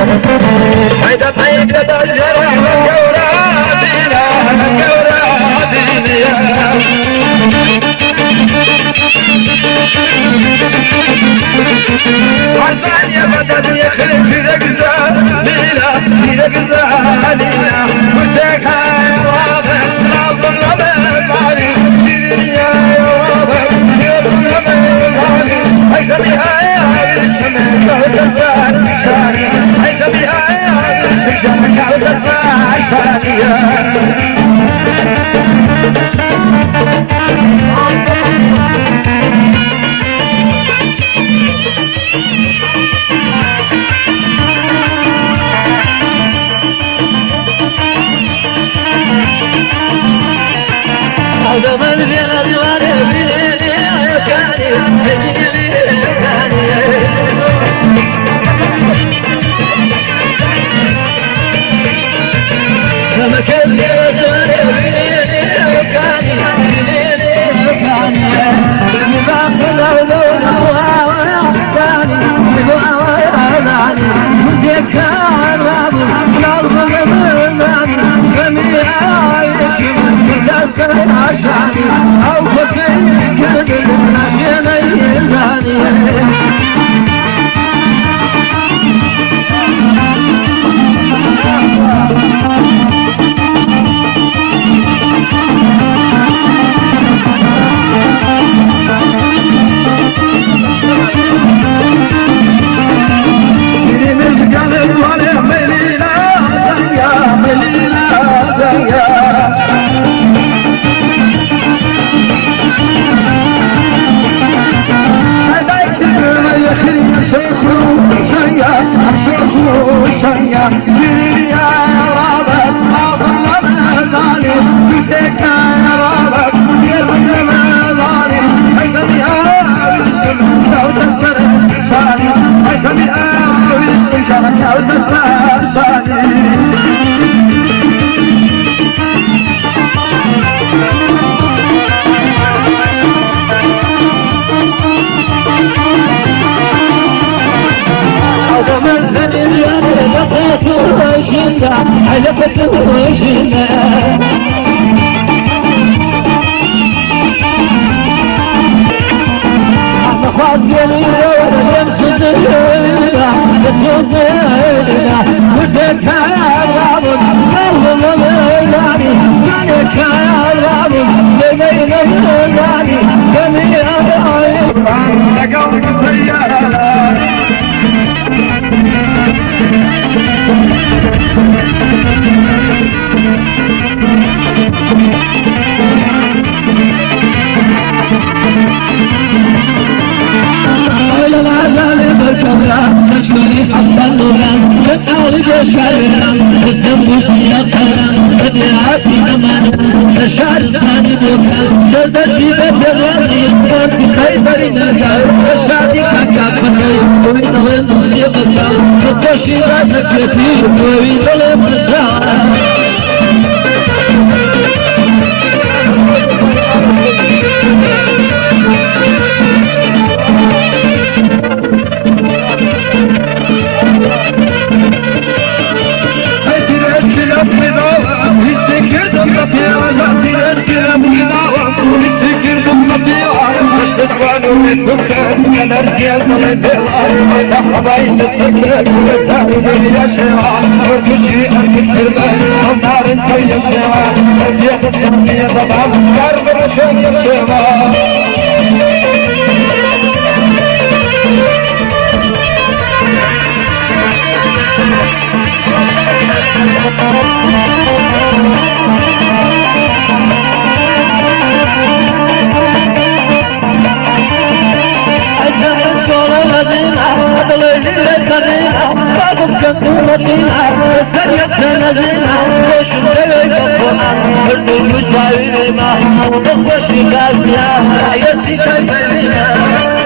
هيدا طيب لتجرى كورادينا كورادينا عرفان يا بدن يخلف في رقزالينا في رقزالينا وشيك هاي رابع ناظر ربع مالي سيدنيا يا رابع يرم ربع مالي هيدا بهاي هاي الشمال كهد الزار شاني هيدا بهاي هاي الشمال كهد الزار شاني أو فكري كذب ناشيني الزانية علفت وجهنا أنا خاطر يمشي الليلة تتوزيلنا ودك يا رابط الله ملاني ودك يا رابط لبين ملاني جميع العين أنا قوم سيارة تشكري حتى النوران تتعرض الشارع الدم في القرآن بديعاتي أمان الشارع ثاني بوكان تزدي بفراني في خيبر نجار الشارع كاكافتي ويضغن في قصار تتوشي ذاتك يتير ويضغن الزعر أنا رجال من الأرض حبايب السكر والدار باليشوع وكل شيء الكتربان نار في السماء يا الدنيا طبعا كرب رشوم السماء Thank you.